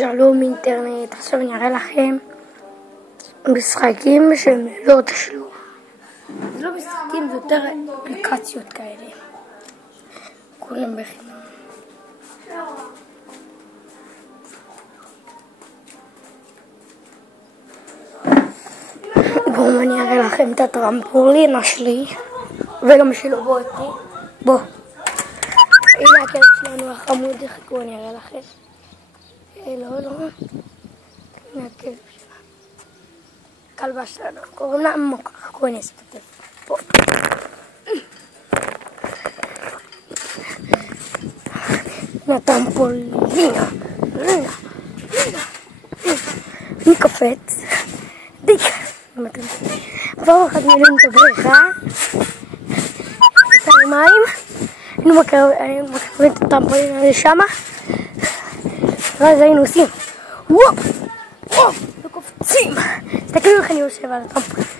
שלום אינטרנט, עכשיו אני אראה לכם משחקים שהם לא תשלום. זה לא משחקים, זה יותר אפליקציות כאלה. כולם בחינם. בואו אני אראה לכם את הטרמפולינה שלי וגם שלו, בואו איתי. בוא. הנה הכלב שלנו החמוד, חכו אני אראה לכם. לא, הנה הכלב שלנו. הכלבה שלנו, קוראים לה מוקה, חכו אני אספטל. פה. הנה הטרמפולינה. אני קופץ. דיק. פעם אחת מילים את הבריכה. יצא עם מים. היינו מקרבים את הטרמפולינה לשמה. ואז היינו עושים וופ וקופצים. תסתכלו איך אני יושב על הטרמפולינה.